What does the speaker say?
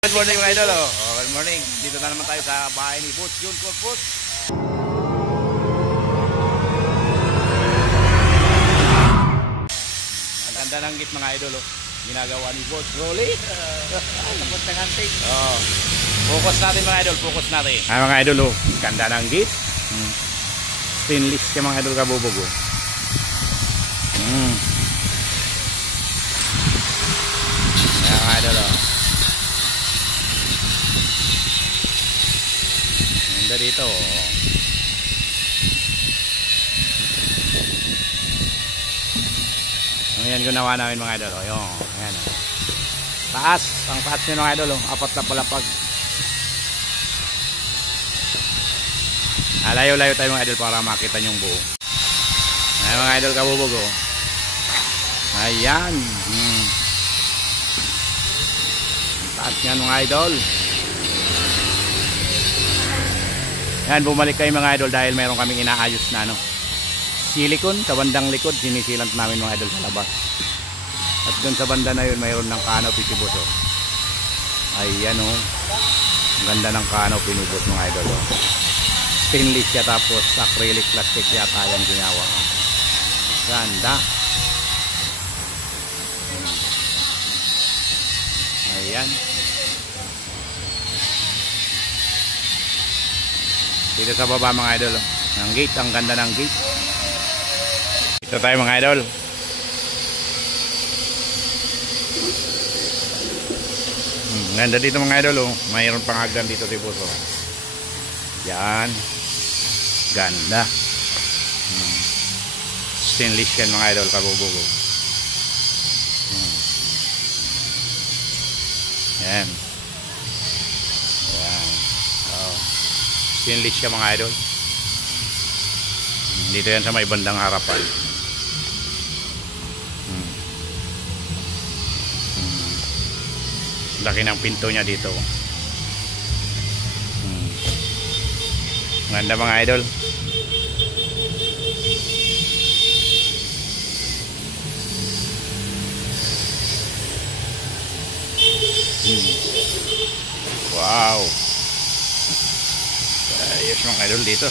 Good morning mga idol. Good morning. Dito na naman tayo sa bahay ni Boss Jun Corpus. Ang ganda ng gate mga idol. Ginagawa ni Boss Rolly. Tapos ng antik. Focus natin mga idol. Focus natin. Ay mga idol. Ganda ng gate. Stainless siya mga idol kabubog. Ayan mga idol. Ganda dito. Ayan ginawa namin mga idol. Ayan. Taas. Ang taas nyo mga idol. Apat na palapag. Layo-layo tayo mga idol para makita nyong buo. Ayan mga idol kabubog. Ayan. Ang taas nyan mga idol. Yan, bumalik kayo mga idol dahil mayroon kaming inaayos na silikon sa bandang likod, sinisilant namin mga idol sa labas. At dun sa banda na yun mayroon ng canopy si Boss. Ayan ang ganda ng canopy ni Boss mga idol. Stainless siya tapos acrylic plastic yata yung ginawa. Ganda. Ayan. Dito sa baba mga idol. Ang gate, ang ganda ng gate. Dito tayo mga idol. Ganda dito mga idol. Mayroon pang hagdan dito si Boss. Yan. Ganda. Stainless yan mga idol. Kabubugo. Yan. Stainless siya mga idol. Dito yan sa may bandang harapan. Laki ng pinto niya dito. Ganda mga idol. Wow. Ayos mga idol dito.